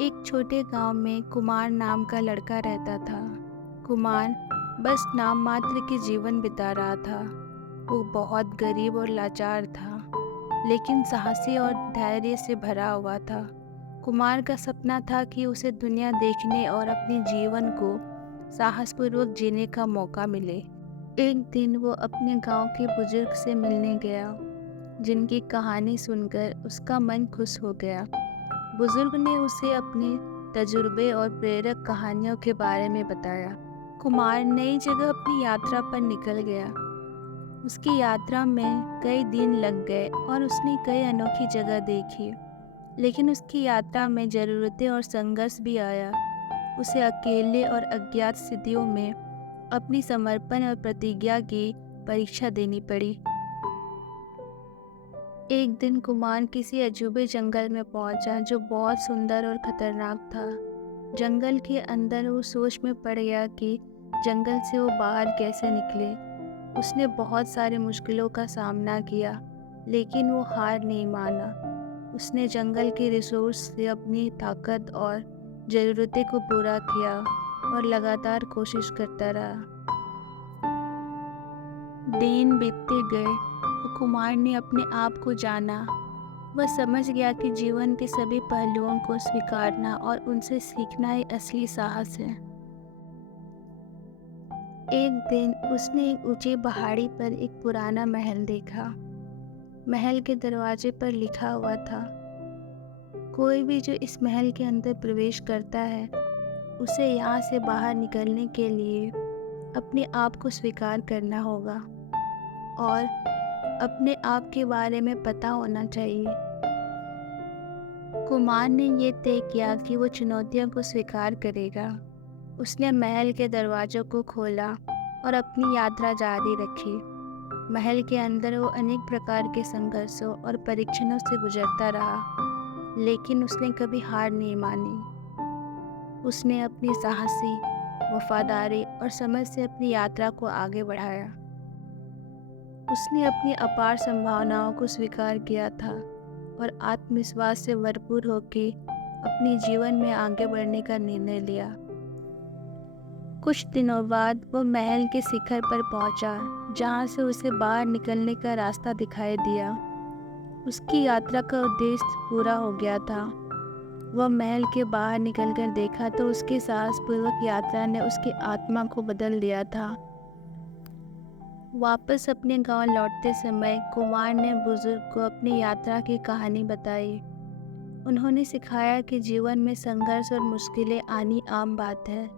एक छोटे गांव में कुमार नाम का लड़का रहता था। कुमार बस नाम मात्र के जीवन बिता रहा था। वो बहुत गरीब और लाचार था, लेकिन साहसी और धैर्य से भरा हुआ था। कुमार का सपना था कि उसे दुनिया देखने और अपने जीवन को साहसपूर्वक जीने का मौका मिले। एक दिन वो अपने गांव के बुजुर्ग से मिलने गया, जिनकी कहानी सुनकर उसका मन खुश हो गया। बुजुर्ग ने उसे अपने तजुर्बे और प्रेरक कहानियों के बारे में बताया। कुमार नई जगह अपनी यात्रा पर निकल गया। उसकी यात्रा में कई दिन लग गए और उसने कई अनोखी जगह देखी, लेकिन उसकी यात्रा में ज़रूरतें और संघर्ष भी आया। उसे अकेले और अज्ञात स्थितियों में अपनी समर्पण और प्रतिज्ञा की परीक्षा देनी पड़ी। एक दिन कुमार किसी अजूबे जंगल में पहुंचा, जो बहुत सुंदर और खतरनाक था। जंगल के अंदर वो सोच में पड़ गया कि जंगल से वो बाहर कैसे निकले। उसने बहुत सारी मुश्किलों का सामना किया, लेकिन वो हार नहीं माना। उसने जंगल के रिसोर्स से अपनी ताकत और ज़रूरतें को पूरा किया और लगातार कोशिश करता रहा। दिन बीतते गए तो कुमार ने अपने आप को जाना। वह समझ गया कि जीवन के सभी पहलुओं को स्वीकारना और उनसे सीखना ही असली साहस है। एक दिन उसने एक ऊंची पहाड़ी पर एक पुराना महल देखा। महल के दरवाजे पर लिखा हुआ था, कोई भी जो इस महल के अंदर प्रवेश करता है, उसे यहाँ से बाहर निकलने के लिए अपने आप को स्वीकार करना होगा और अपने आप के बारे में पता होना चाहिए। कुमार ने ये तय किया कि वो चुनौतियों को स्वीकार करेगा। उसने महल के दरवाज़ों को खोला और अपनी यात्रा जारी रखी। महल के अंदर वो अनेक प्रकार के संघर्षों और परीक्षणों से गुजरता रहा, लेकिन उसने कभी हार नहीं मानी। उसने अपनी साहसी, वफादारी और समझ से अपनी यात्रा को आगे बढ़ाया। उसने अपनी अपार संभावनाओं को स्वीकार किया था और आत्मविश्वास से भरपूर होकर अपने जीवन में आगे बढ़ने का निर्णय लिया। कुछ दिनों बाद वो महल के शिखर पर पहुंचा, जहां से उसे बाहर निकलने का रास्ता दिखाई दिया। उसकी यात्रा का उद्देश्य पूरा हो गया था। वह महल के बाहर निकलकर देखा तो उसकी साहसपूर्वक यात्रा ने उसकी आत्मा को बदल दिया था। वापस अपने गांव लौटते समय कुमार ने बुजुर्ग को अपनी यात्रा की कहानी बताई। उन्होंने सिखाया कि जीवन में संघर्ष और मुश्किलें आनी आम बात है,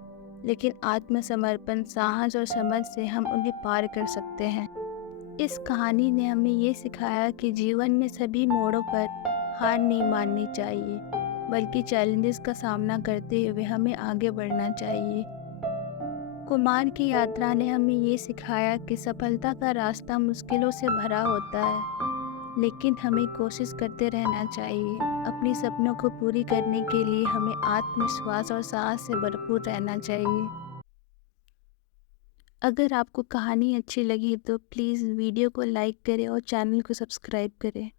लेकिन आत्मसमर्पण, साहस और समझ से हम उन्हें पार कर सकते हैं। इस कहानी ने हमें ये सिखाया कि जीवन में सभी मोड़ों पर हार नहीं माननी चाहिए, बल्कि चैलेंजेस का सामना करते हुए हमें आगे बढ़ना चाहिए। कुमार की यात्रा ने हमें ये सिखाया कि सफलता का रास्ता मुश्किलों से भरा होता है, लेकिन हमें कोशिश करते रहना चाहिए। अपने सपनों को पूरी करने के लिए हमें आत्मविश्वास और साहस से भरपूर रहना चाहिए। अगर आपको कहानी अच्छी लगी तो प्लीज़ वीडियो को लाइक करें और चैनल को सब्सक्राइब करें।